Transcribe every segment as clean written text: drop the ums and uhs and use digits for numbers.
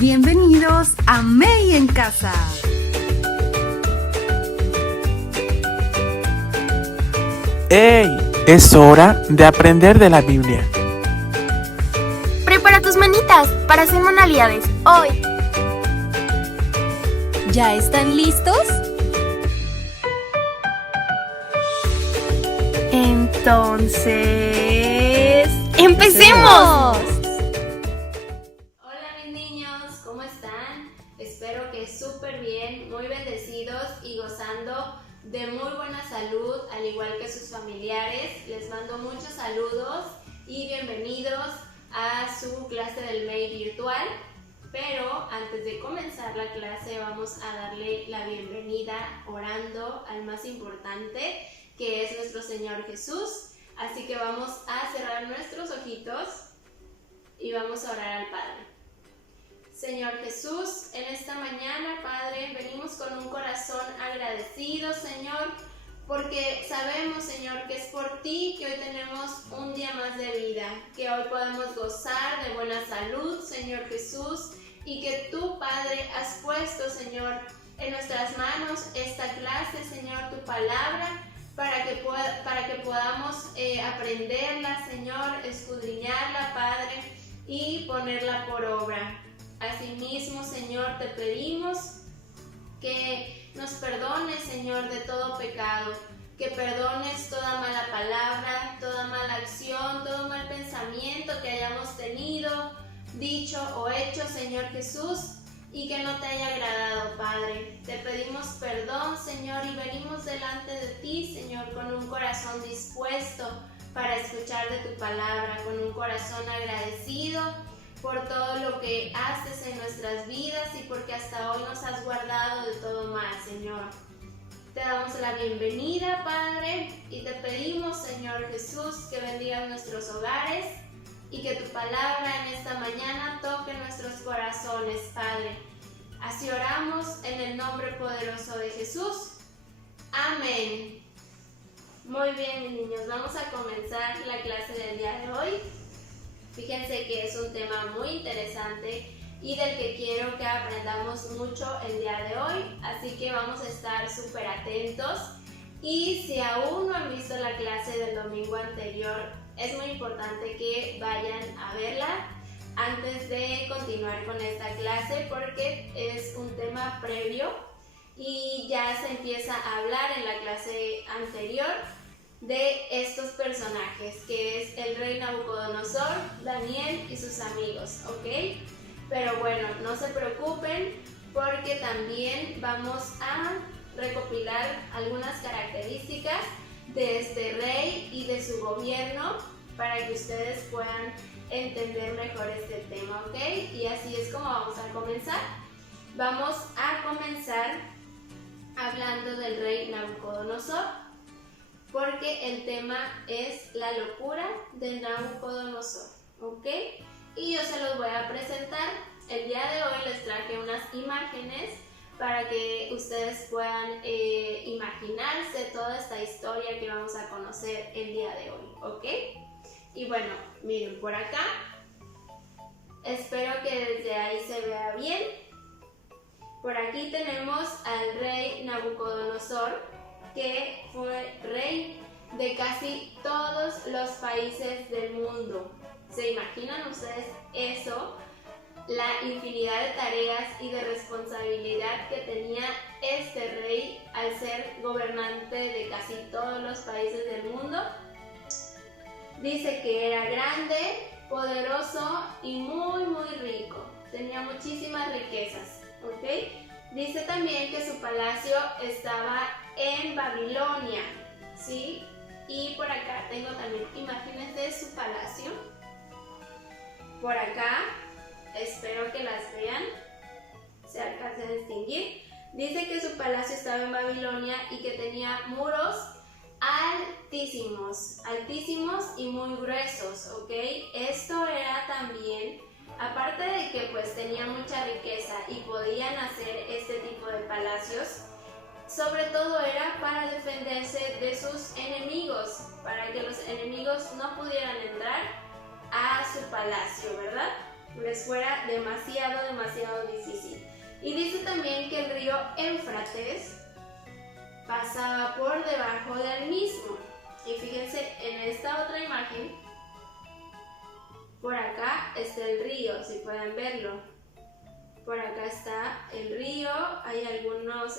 Bienvenidos a May en Casa. ¡Hey! Es hora de aprender de la Biblia. Prepara tus manitas para hacer manualidades hoy. ¿Ya están listos? Entonces... ¡empecemos! Hola mis niños, ¿cómo están? Espero que súper bien, muy bendecidos y gozando de muy buena salud, al igual que sus familiares. Les mando muchos saludos y bienvenidos a su clase del May virtual. Pero antes de comenzar la clase vamos a darle la bienvenida orando al más importante, que es nuestro Señor Jesús. Así que vamos a cerrar nuestros ojitos y vamos a orar al Padre. Señor Jesús, en esta mañana, Padre, venimos con un corazón agradecido, Señor, porque sabemos, Señor, que es por ti que hoy tenemos un día más de vida, que hoy podemos gozar de buena salud, Señor Jesús, y que tú, Padre, has puesto, Señor, en nuestras manos esta clase, Señor, tu palabra, para que podamos aprenderla, Señor, escudriñarla, Padre, y ponerla por obra. Asimismo, Señor, te pedimos que nos perdones, Señor, de todo pecado, que perdones toda mala palabra, toda mala acción, todo mal pensamiento que hayamos tenido, dicho o hecho, Señor Jesús, y que no te haya agradado, Padre. Te pedimos perdón, Señor, y venimos delante de ti, Señor, con un corazón dispuesto para escuchar de tu palabra, con un corazón agradecido por todo lo que haces en nuestras vidas y porque hasta hoy nos has guardado de todo mal, Señor. Te damos la bienvenida, Padre, y te pedimos, Señor Jesús, que bendigas nuestros hogares y que tu palabra en esta mañana toque nuestros corazones, Padre. Así oramos en el nombre poderoso de Jesús. Amén. Muy bien, mis niños, vamos a comenzar la clase del día de hoy. Fíjense que es un tema muy interesante y del que quiero que aprendamos mucho el día de hoy, así que vamos a estar súper atentos. Y si aún no han visto la clase del domingo anterior, es muy importante que vayan a verla antes de continuar con esta clase, porque es un tema previo y ya se empieza a hablar en la clase anterior de estos personajes, que es el rey Nabucodonosor, Daniel y sus amigos, ¿ok? Pero bueno, no se preocupen, porque también vamos a recopilar algunas características de este rey y de su gobierno para que ustedes puedan entender mejor este tema, ¿ok? Y así es como vamos a comenzar. Vamos a comenzar hablando del rey Nabucodonosor, porque el tema es la locura de Nabucodonosor, ¿ok? Y yo se los voy a presentar. El día de hoy les traje unas imágenes para que ustedes puedan imaginarse toda esta historia que vamos a conocer el día de hoy, ¿ok? Y bueno, miren por acá. Espero que desde ahí se vea bien. Por aquí tenemos al rey Nabucodonosor, que fue rey de casi todos los países del mundo. ¿Se imaginan ustedes eso? La infinidad de tareas y de responsabilidad que tenía este rey al ser gobernante de casi todos los países del mundo. Dice que era grande, poderoso y muy rico. Tenía muchísimas riquezas, ¿ok? Dice también que su palacio estaba en Babilonia, ¿sí? Y por acá tengo también imágenes de su palacio. Por acá, espero que las vean, se alcance a distinguir. Dice que su palacio estaba en Babilonia y que tenía muros altísimos y muy gruesos, ¿ok? Esto era también, aparte de que pues tenía mucha riqueza y podían hacer este tipo de palacios, sobre todo era para defenderse de sus enemigos, para que los enemigos no pudieran entrar a su palacio, ¿verdad? Por les fuera demasiado difícil. Y dice también que el río Éufrates pasaba por debajo del mismo. Y fíjense en esta otra imagen, por acá está el río, si pueden verlo. Por acá está el río, hay algunas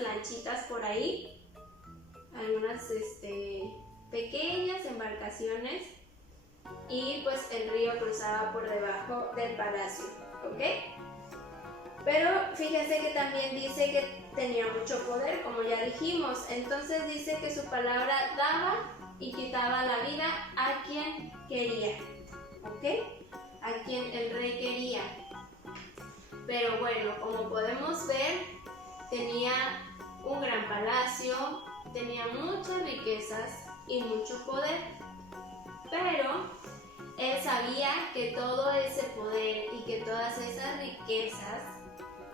lanchitas por ahí, algunas pequeñas embarcaciones, y pues el río cruzaba por debajo del palacio, ¿ok? Pero fíjense que también dice que tenía mucho poder, como ya dijimos. Entonces dice que su palabra daba y quitaba la vida a quien quería, ¿ok? A quien el rey quería. Pero bueno, como podemos ver, tenía un gran palacio, tenía muchas riquezas y mucho poder. Pero él sabía que todo ese poder y que todas esas riquezas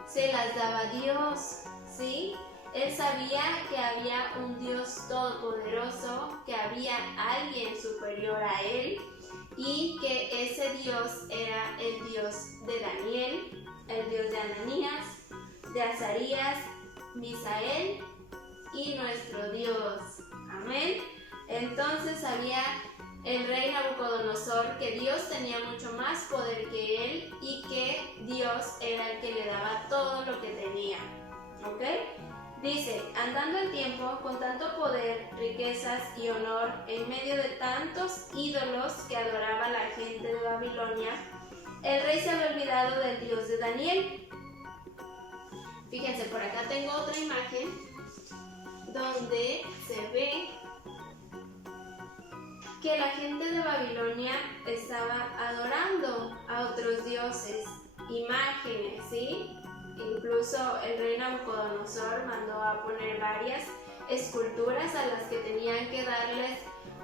se las daba Dios, ¿sí? Él sabía que había un Dios todopoderoso, que había alguien superior a él y que ese Dios era el Dios de Daniel, el Dios de Ananías, de Azarías, Misael y nuestro Dios. Amén. Entonces sabía el rey Nabucodonosor que Dios tenía mucho más poder que él y que Dios era el que le daba todo lo que tenía. ¿Ok? Dice, andando el tiempo con tanto poder, riquezas y honor en medio de tantos ídolos que adoraba la gente de Babilonia, el rey se había olvidado del Dios de Daniel. Fíjense, por acá tengo otra imagen donde se ve que la gente de Babilonia estaba adorando a otros dioses, imágenes, ¿sí? Incluso el rey Nabucodonosor mandó a poner varias esculturas a las que tenían que darles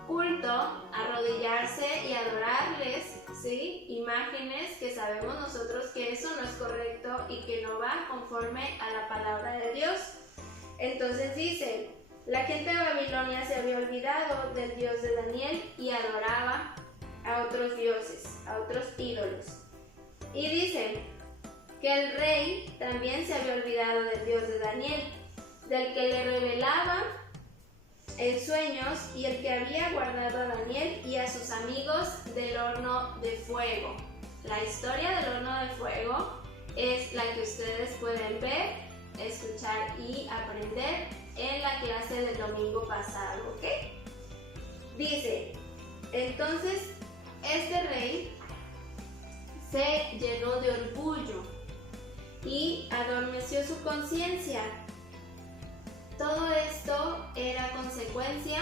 culto, arrodillarse y adorarles, ¿sí? Imágenes que sabemos nosotros que eso no es correcto y que no va conforme a la palabra de Dios. Entonces dice, la gente de Babilonia se había olvidado del Dios de Daniel y adoraba a otros dioses, a otros ídolos. Y dice que el rey también se había olvidado del Dios de Daniel, del que le revelaba sueños y el que había guardado a Daniel y a sus amigos del horno de fuego. La historia del horno de fuego es la que ustedes pueden ver, escuchar y aprender en la clase del domingo pasado, ¿ok? Dice, entonces este rey se llenó de orgullo y adormeció su conciencia. Todo esto era consecuencia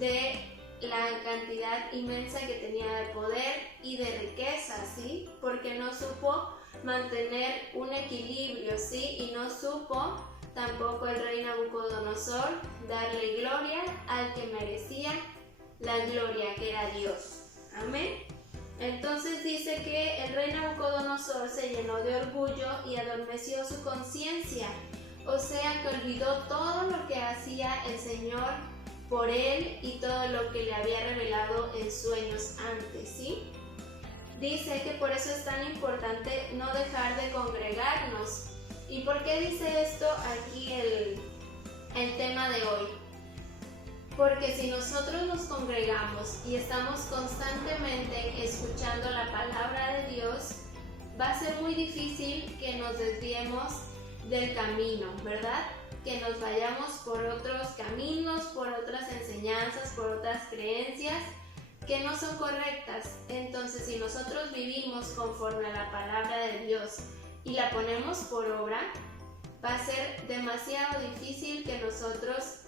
de la cantidad inmensa que tenía de poder y de riqueza, ¿sí? Porque no supo mantener un equilibrio, ¿sí? Y no supo tampoco el rey Nabucodonosor darle gloria al que merecía la gloria, que era Dios. Amén. Entonces dice que el rey Nabucodonosor se llenó de orgullo y adormeció su conciencia, o sea que olvidó todo lo que hacía el Señor por él y todo lo que le había revelado en sueños antes, ¿sí? Dice que por eso es tan importante no dejar de congregarnos. ¿Y por qué dice esto aquí el tema de hoy? Porque si nosotros nos congregamos y estamos constantemente escuchando la palabra de Dios, va a ser muy difícil que nos desviemos del camino, ¿verdad? Que nos vayamos por otros caminos, por otras enseñanzas, por otras creencias que no son correctas. Entonces, si nosotros vivimos conforme a la palabra de Dios y la ponemos por obra, va a ser demasiado difícil que nosotros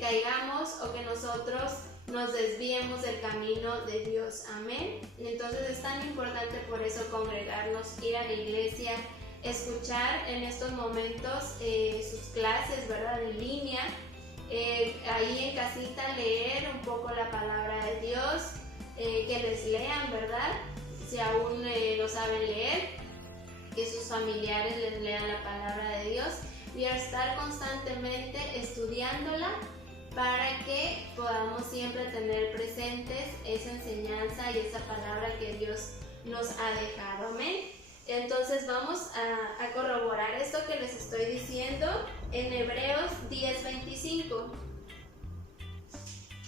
caigamos o que nosotros nos desviemos del camino de Dios. Amén. Y entonces es tan importante por eso congregarnos, ir a la iglesia, escuchar en estos momentos sus clases, ¿verdad? En línea, ahí en casita leer un poco la palabra de Dios, que les lean, ¿verdad? Si aún no saben leer, que sus familiares les lean la palabra de Dios y a estar constantemente estudiándola para que podamos siempre tener presentes esa enseñanza y esa palabra que Dios nos ha dejado. Amén. Entonces vamos a corroborar esto que les estoy diciendo en Hebreos 10:25.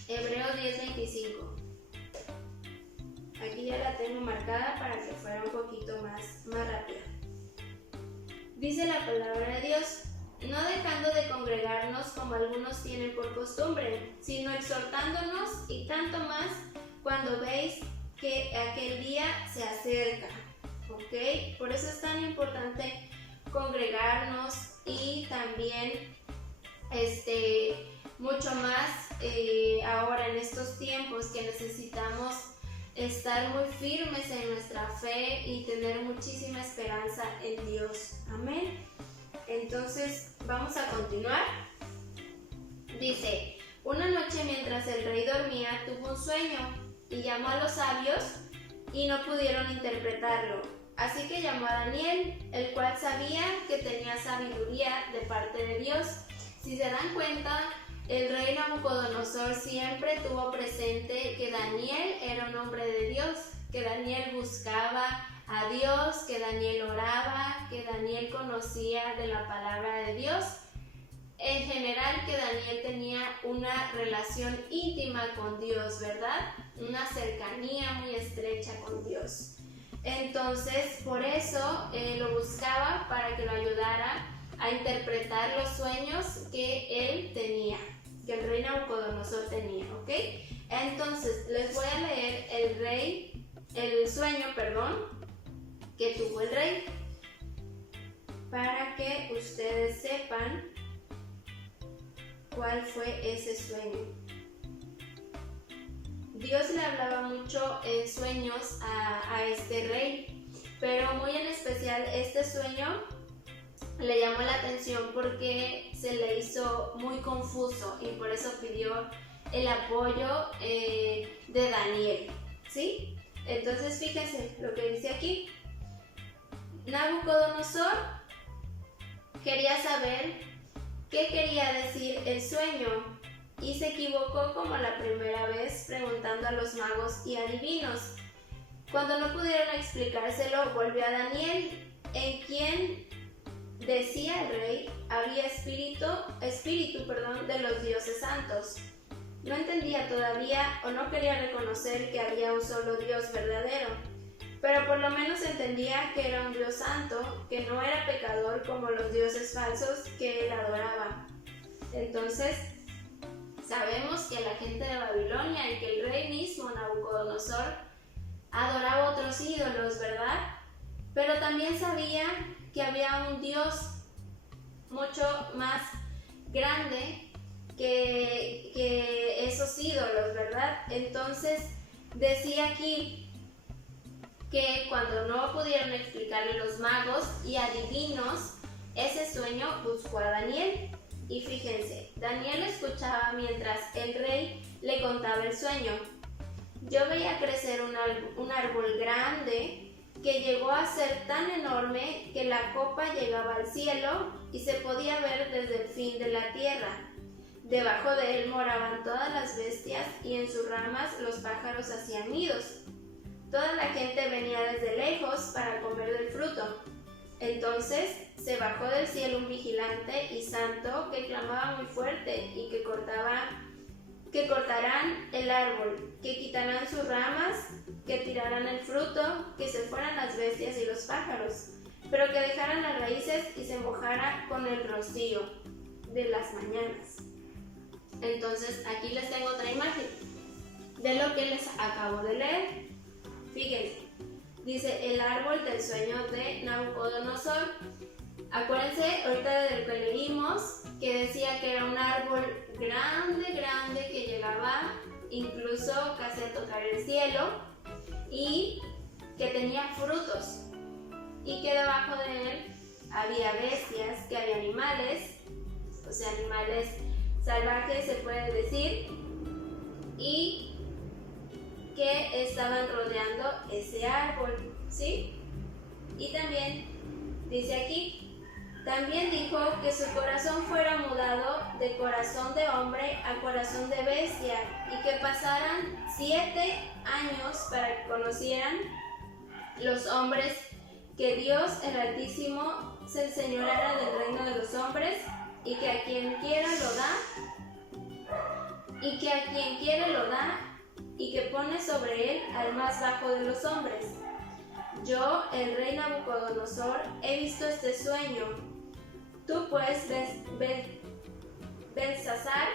Hebreos 10:25. Aquí ya la tengo marcada para que fuera un poquito más rápida. Dice la palabra de Dios: no dejando de congregarnos como algunos tienen por costumbre, sino exhortándonos, y tanto más cuando veis que aquel día se acerca. ¿Ok? Por eso es tan importante congregarnos y también mucho más ahora en estos tiempos que necesitamos estar muy firmes en nuestra fe y tener muchísima esperanza en Dios. Amén. Entonces vamos a continuar. Dice: una noche mientras el rey dormía tuvo un sueño y llamó a los sabios y no pudieron interpretarlo. Así que llamó a Daniel, el cual sabía que tenía sabiduría de parte de Dios. Si se dan cuenta, el rey Nabucodonosor siempre tuvo presente que Daniel era un hombre de Dios, que Daniel buscaba a Dios, que Daniel oraba, que Daniel conocía de la palabra de Dios. En general, que Daniel tenía una relación íntima con Dios, ¿verdad? Una cercanía muy estrecha con Dios. Entonces, por eso lo buscaba, para que lo ayudara a interpretar los sueños que él tenía, que el rey Nabucodonosor tenía, ¿ok? Entonces, les voy a leer el sueño que tuvo el rey, para que ustedes sepan cuál fue ese sueño. Dios le hablaba mucho en sueños a este rey, pero muy en especial este sueño le llamó la atención porque se le hizo muy confuso y por eso pidió el apoyo de Daniel, ¿sí? Entonces fíjense lo que dice aquí. Nabucodonosor quería saber qué quería decir el sueño y se equivocó como la primera vez preguntando a los magos y adivinos. Cuando no pudieron explicárselo, volvió a Daniel, en quien, decía el rey, había espíritu de los dioses santos. No entendía todavía o no quería reconocer que había un solo Dios verdadero, pero por lo menos entendía que era un Dios santo, que no era pecador como los dioses falsos que él adoraba. Entonces, sabemos que la gente de Babilonia y que el rey mismo, Nabucodonosor, adoraba otros ídolos, ¿verdad? Pero también sabía que había un Dios mucho más grande que esos ídolos, ¿verdad? Entonces, decía aquí que cuando no pudieron explicarle los magos y adivinos ese sueño, buscó a Daniel. Y fíjense, Daniel escuchaba mientras el rey le contaba el sueño. Yo veía crecer un árbol grande que llegó a ser tan enorme que la copa llegaba al cielo y se podía ver desde el fin de la tierra. Debajo de él moraban todas las bestias y en sus ramas los pájaros hacían nidos. Toda la gente venía desde lejos para comer del fruto. Entonces se bajó del cielo un vigilante y santo que clamaba muy fuerte y que cortarán el árbol, que quitarán sus ramas, que tirarán el fruto, que se fueran las bestias y los pájaros, pero que dejaran las raíces y se mojara con el rocío de las mañanas. Entonces aquí les tengo otra imagen de lo que les acabo de leer. Fíjense, dice el árbol del sueño de Nabucodonosor. Acuérdense ahorita de lo que leímos, que decía que era un árbol grande que llegaba incluso casi a tocar el cielo y que tenía frutos y que debajo de él había bestias, que había animales, o sea, animales salvajes se puede decir, y que estaban rodeando ese árbol, ¿sí? Y también dice aquí También dijo que su corazón fuera mudado de corazón de hombre a corazón de bestia y que pasaran 7 años para que conocieran los hombres que Dios el Altísimo se enseñoreara del reino de los hombres y que a quien quiera lo da y que pone sobre él al más bajo de los hombres. Yo, el rey Nabucodonosor, he visto este sueño. Tú pues, Belsasar,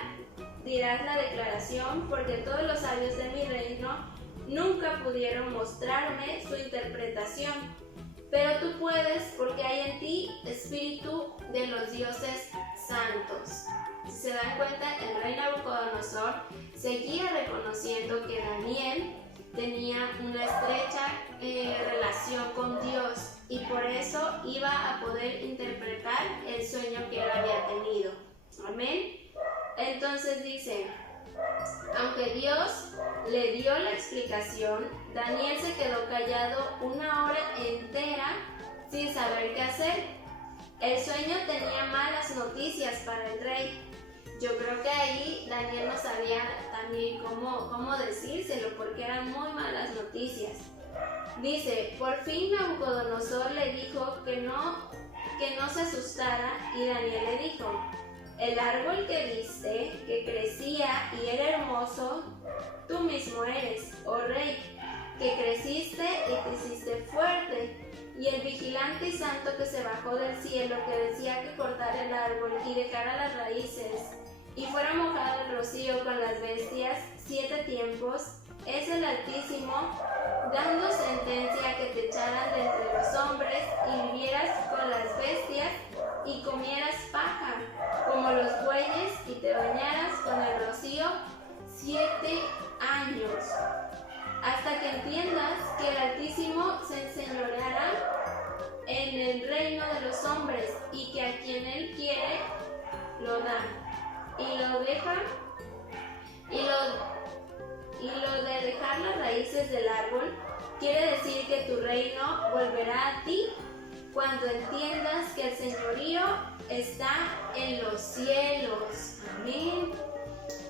dirás la declaración, porque todos los sabios de mi reino nunca pudieron mostrarme su interpretación. Pero tú puedes, porque hay en ti espíritu de los dioses santos. Si se dan cuenta, el rey Nabucodonosor seguía reconociendo que Daniel tenía una estrecha relación con Dios y por eso iba a poder interpretar el sueño que él había tenido. Amén. Entonces dice, aunque Dios le dio la explicación, Daniel se quedó callado 1 hora entera sin saber qué hacer. El sueño tenía malas noticias para el rey. Yo creo que ahí Daniel no sabía también cómo decírselo, porque eran muy malas noticias. Dice, por fin Nabucodonosor le dijo que no se asustara, y Daniel le dijo, el árbol que viste, que crecía y era hermoso, tú mismo eres, oh rey, que creciste y te hiciste fuerte. Y el vigilante y santo que se bajó del cielo, que decía que cortara el árbol y dejara las raíces, y fuera mojado el rocío con las bestias 7 tiempos, es el Altísimo, dando sentencia que te echaran de entre los hombres y vivieras con las bestias y comieras paja, como los bueyes, y te bañaras con el rocío 7 años, hasta que entiendas que el Altísimo se enseñoreará en el reino de los hombres y que a quien él quiere lo da. Y lo de dejar las raíces del árbol quiere decir que tu reino volverá a ti cuando entiendas que el señorío está en los cielos. Amén.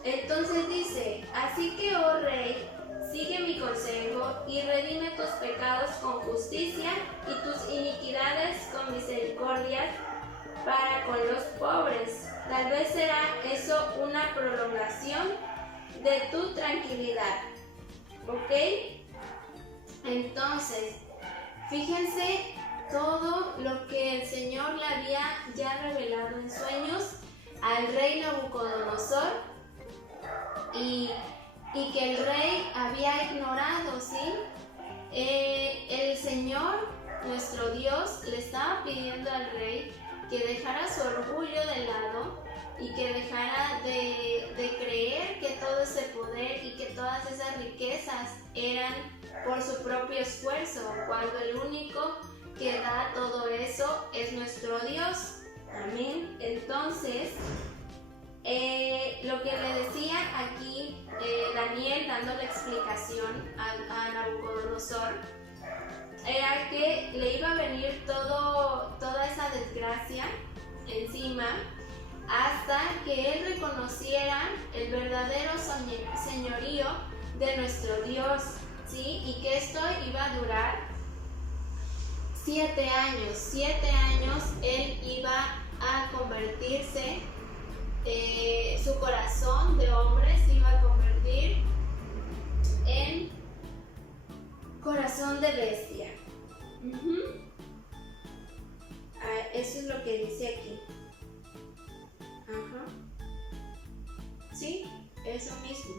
Entonces dice, así que, oh rey, sigue mi consejo y redime tus pecados con justicia y tus iniquidades con misericordia para con los pobres. Tal vez será eso una prolongación de tu tranquilidad. ¿Ok? Entonces, fíjense todo lo que el Señor le había ya revelado en sueños al rey Nabucodonosor y que el rey había ignorado, ¿sí? El Señor, nuestro Dios, le estaba pidiendo al rey que dejara su orgullo de lado y que dejara de creer que todo ese poder y que todas esas riquezas eran por su propio esfuerzo, cuando el único que da todo eso es nuestro Dios. Amén. Entonces, lo que le decía aquí Daniel, dando la explicación a Nabucodonosor, era que le iba a venir toda esa desgracia encima hasta que él reconociera el verdadero señorío de nuestro Dios, ¿sí? Y que esto iba a durar 7 años. 7 años él iba a convertirse, su corazón de hombre se iba a convertir en corazón de bestia. Eso es lo que dice aquí. Sí, eso mismo.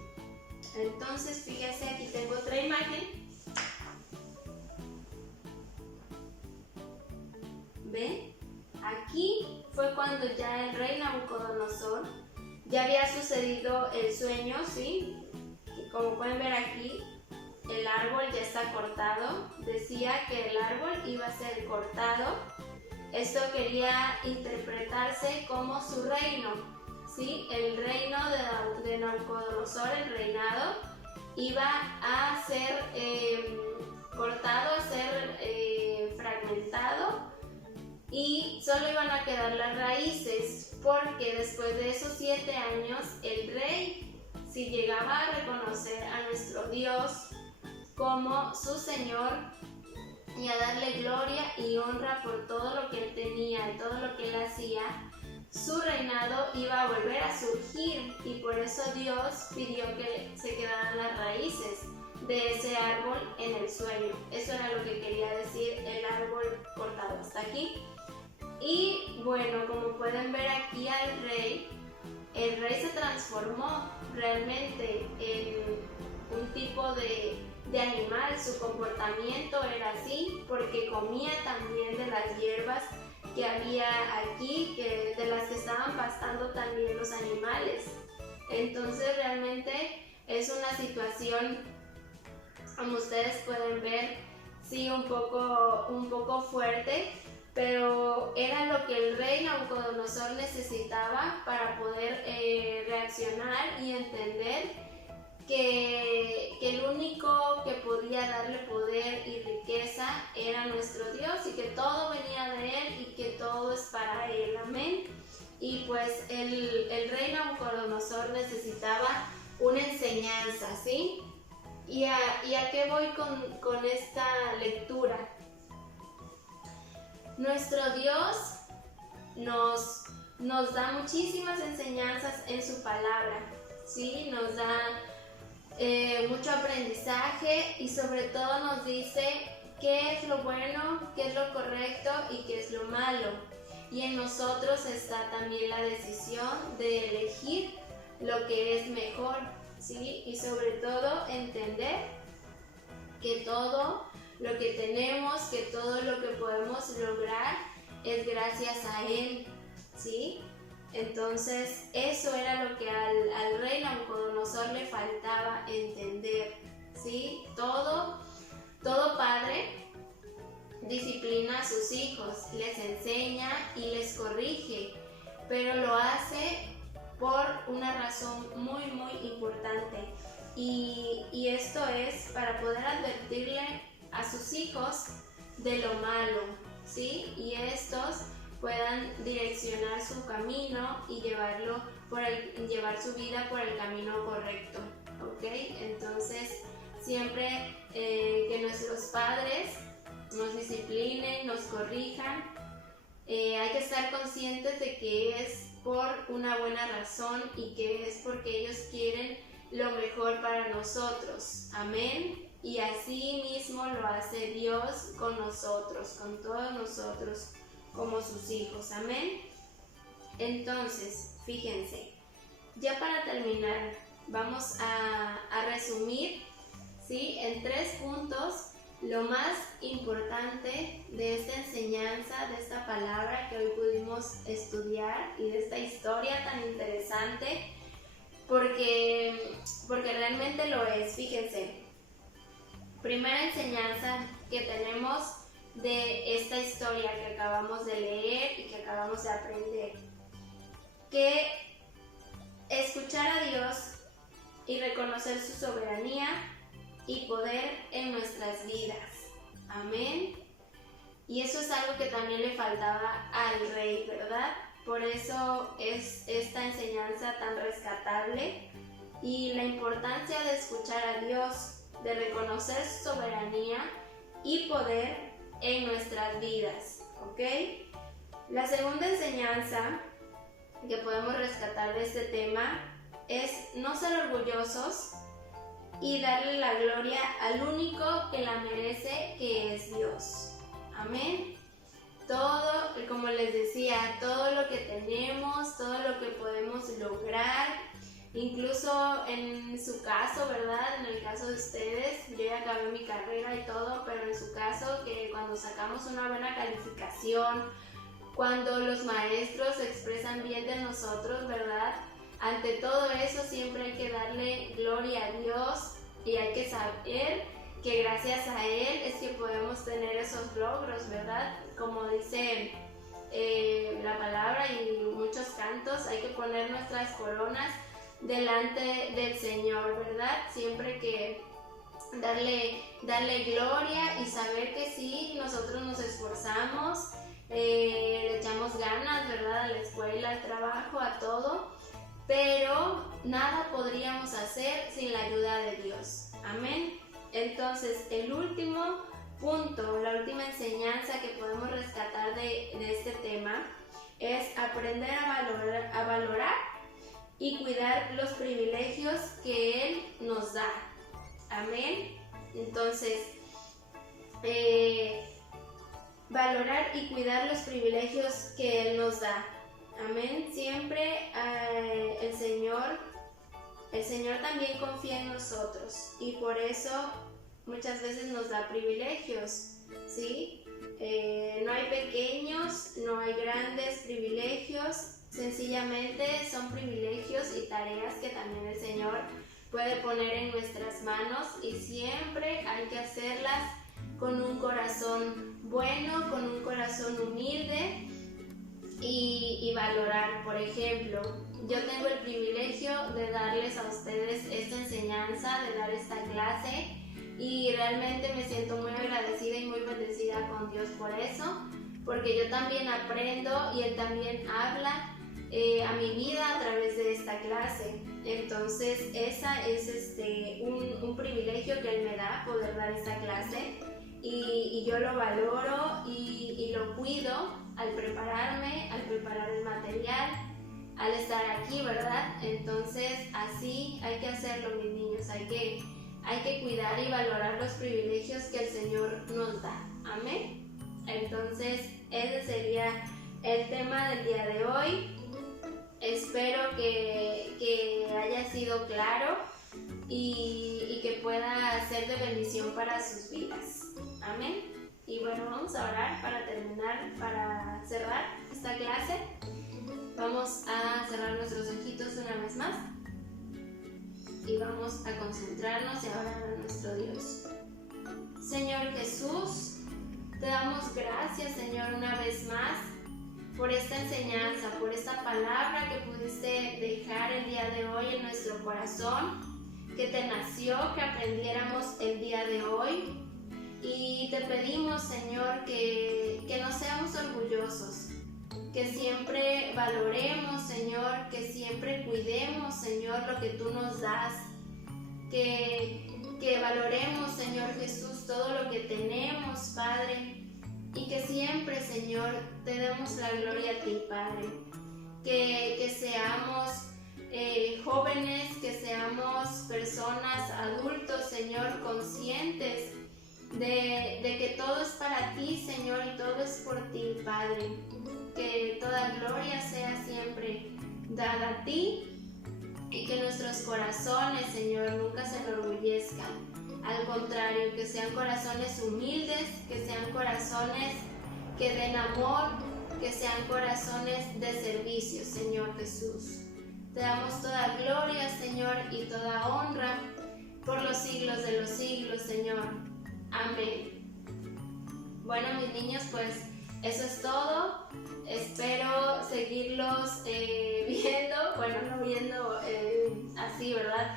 Entonces, fíjense, aquí tengo otra imagen. ¿Ven? Aquí fue cuando ya el rey Nabucodonosor ya había sucedido el sueño, ¿sí? Y como pueden ver aquí, el árbol ya está cortado. Decía que el árbol iba a ser cortado. Esto quería interpretarse como su reino, ¿sí? El reino de Nabucodonosor, el reinado, iba a ser cortado, a ser fragmentado, y solo iban a quedar quedar las raíces, porque después de esos 7 años el rey, si llegaba a reconocer a nuestro Dios como su Señor y a darle gloria y honra por todo lo que él tenía y todo lo que él hacía, su reinado iba a volver a surgir, y por eso Dios pidió que se quedaran las raíces de ese árbol en el suelo. Eso era lo que quería decir el árbol cortado hasta aquí. Y bueno, como pueden ver aquí el rey se transformó realmente en un tipo de animal. Su comportamiento era así porque comía también de las hierbas que había aquí, de las que estaban pastando también los animales. Entonces realmente es una situación, como ustedes pueden ver, sí, un poco fuerte, pero era lo que el rey Nabucodonosor necesitaba para poder reaccionar y entender que el único que podía darle poder y riqueza era nuestro Dios, y que todo venía de Él y que todo es para Él. Amén. Y pues el rey Nabucodonosor necesitaba una enseñanza, ¿sí? ¿Y a qué voy con esta lectura? Nuestro Dios nos da muchísimas enseñanzas en su palabra, ¿sí? Nos da mucho aprendizaje, y sobre todo nos dice qué es lo bueno, qué es lo correcto y qué es lo malo. Y en nosotros está también la decisión de elegir lo que es mejor, ¿sí? Y sobre todo entender que todo lo que tenemos, que todo lo que podemos lograr es gracias a Él, ¿sí? Entonces eso era lo que al rey Nabucodonosor le faltaba entender, ¿sí? Todo padre disciplina a sus hijos, les enseña y les corrige, pero lo hace por una razón muy importante, y esto es para poder advertirle a sus hijos de lo malo, ¿sí? Y estos puedan direccionar su camino y llevar su vida por el camino correcto, ¿ok? Entonces siempre que nuestros padres nos disciplinen, nos corrijan, hay que estar conscientes de que es por una buena razón y que es porque ellos quieren lo mejor para nosotros. Amén. Y así mismo lo hace Dios con nosotros, con todos nosotros como sus hijos. Amén. Entonces, fíjense, ya para terminar, vamos a resumir, ¿sí?, en 3 puntos lo más importante de esta enseñanza, de esta palabra que hoy pudimos estudiar y de esta historia tan interesante, porque realmente lo es. Fíjense, primera enseñanza que tenemos de esta historia que acabamos de leer y que acabamos de aprender, que escuchar a Dios y reconocer su soberanía y poder en nuestras vidas. Amén. Y eso es algo que también le faltaba al rey, ¿verdad? Por eso es esta enseñanza tan rescatable, y la importancia de escuchar a Dios, de reconocer su soberanía y poder en nuestras vidas, ¿ok? La segunda enseñanza que podemos rescatar de este tema es no ser orgullosos y darle la gloria al único que la merece, que es Dios. Amén. Todo, como les decía, todo lo que tenemos, todo lo que podemos lograr, incluso en su caso, ¿verdad? En el caso de ustedes, yo ya acabé mi carrera y todo, pero en su caso, que cuando sacamos una buena calificación, cuando los maestros expresan bien de nosotros, ¿verdad? Ante todo eso siempre hay que darle gloria a Dios, y hay que saber que gracias a Él es que podemos tener esos logros, ¿verdad? Como dice la palabra y muchos cantos, hay que poner nuestras coronas delante del Señor, ¿verdad? Siempre que darle gloria y saber que sí, nosotros nos esforzamos, le echamos ganas, ¿verdad? A la escuela, al trabajo, a todo, pero nada podríamos hacer sin la ayuda de Dios. Amén. Entonces, el último punto, la última enseñanza que podemos rescatar de este tema es aprender a valorar y cuidar los privilegios que Él nos da. Amén. Entonces, valorar y cuidar los privilegios que Él nos da. Amén. Siempre el Señor también confía en nosotros y por eso muchas veces nos da privilegios, ¿sí? No hay pequeños, no hay grandes privilegios, sencillamente son privilegios y tareas que también el Señor puede poner en nuestras manos y siempre hay que hacerlas con un corazón bueno, con un corazón humilde y valorar. Por ejemplo, yo tengo el privilegio de darles a ustedes esta enseñanza, de dar esta clase y realmente me siento muy agradecida y muy bendecida con Dios por eso, porque yo también aprendo y Él también habla a mi vida a través de esta clase. Entonces esa es un privilegio que Él me da, poder dar esta clase y yo lo valoro y lo cuido al prepararme, al preparar el material, al estar aquí, ¿verdad? Entonces así hay que hacerlo, mis niños, hay que cuidar y valorar los privilegios que el Señor nos da. Amén. Entonces ese sería el tema del día de hoy. Espero que haya sido claro y que pueda ser de bendición para sus vidas. Amén. Y bueno, vamos a orar para terminar, para cerrar esta clase. Vamos a cerrar nuestros ojitos una vez más y vamos a concentrarnos y a orar a nuestro Dios. Señor Jesús, te damos gracias, Señor, una vez más por esta enseñanza, por esta palabra que pudiste dejar el día de hoy en nuestro corazón, que te nació, que aprendiéramos el día de hoy. Y te pedimos, Señor, que no seamos orgullosos, que siempre valoremos, Señor, que siempre cuidemos, Señor, lo que tú nos das, que valoremos, Señor Jesús, todo lo que tenemos, Padre, y que siempre, Señor, te demos la gloria a ti, Padre, que seamos jóvenes, que seamos personas adultos, Señor, conscientes de que todo es para ti, Señor, y todo es por ti, Padre. Que toda gloria sea siempre dada a ti y que nuestros corazones, Señor, nunca se enorgullezcan. Al contrario, que sean corazones humildes, que sean corazones que den amor, que sean corazones de servicio, Señor Jesús. Te damos toda gloria, Señor, y toda honra por los siglos de los siglos, Señor. Amén. Bueno, mis niños, pues eso es todo. Espero seguirlos viendo, bueno, no viendo así, ¿verdad?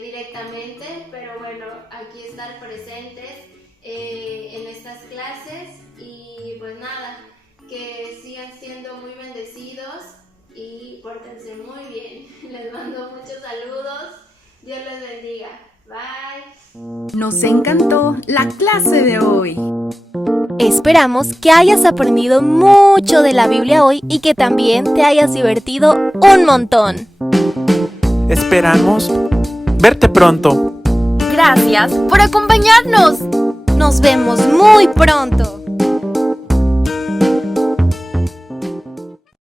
Directamente, pero bueno, aquí estar presentes en estas clases y pues nada, que sigan siendo muy bendecidos y pórtense muy bien. Les mando muchos saludos. Dios les bendiga. Bye. Nos encantó la clase de hoy. Esperamos que hayas aprendido mucho de la Biblia hoy y que también te hayas divertido un montón. Esperamos verte pronto. Gracias por acompañarnos. Nos vemos muy pronto.